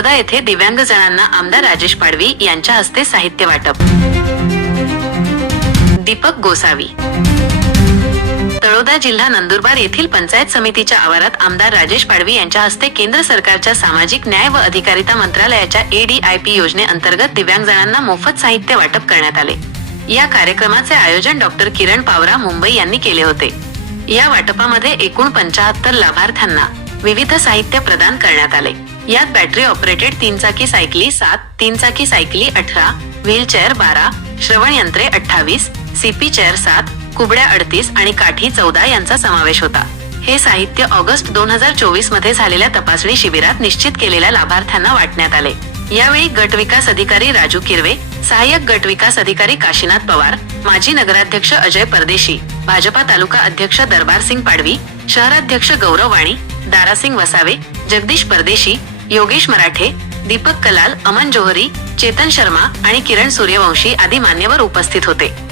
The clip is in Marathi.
तळोदा येथे दिव्यांग जणांना आमदार राजेश पाडवी यांच्या हस्ते साहित्य वाटप. दीपक गोसावी. तळोदा जिल्हा नंदुरबार येथील पंचायत समितीच्या आवारात आमदार राजेश पाडवी यांच्या हस्ते केंद्र सरकारच्या सामाजिक न्याय व अधिकारिता मंत्रालयाच्या एडीआयपी योजनेअंतर्गत दिव्यांगजणांना मोफत साहित्य वाटप करण्यात आले. या कार्यक्रमाचे आयोजन डॉक्टर किरण पावरा मुंबई यांनी केले होते. या वाटपामध्ये एकूण पंचाहत्तर लाभार्थ्यांना विविध साहित्य प्रदान करण्यात आले. यात बॅटरी ऑपरेटेड तीन चाकी सायकली सात तीन चाकी सायकली अठरा व्हीलचेअर बारा श्रवण यंत्रे अठ्ठावीस सीपी चेअर सात कुबड्या अडतीस आणि काठी चौदा यांचा समावेश होता. हे साहित्य ऑगस्ट दोन हजार चोवीसमध्ये झालेल्या तपासणी शिबिरात निश्चित केलेल्या लाभार्थ्यांना वाटण्यात आले. यावेळी गट विकास अधिकारी राजू किरवे सहाय्यक गट विकास अधिकारी काशीनाथ पवार माजी नगराध्यक्ष अजय परदेशी भाजपा तालुका अध्यक्ष दरबार सिंग पाडवी शहराध्यक्ष गौरव वाणी दारासिंग वसावे जगदीश परदेशी योगेश मराठे दीपक कलाल अमन जोहरी चेतन शर्मा आणि किरण सूर्यवंशी आदी मान्यवर उपस्थित होते.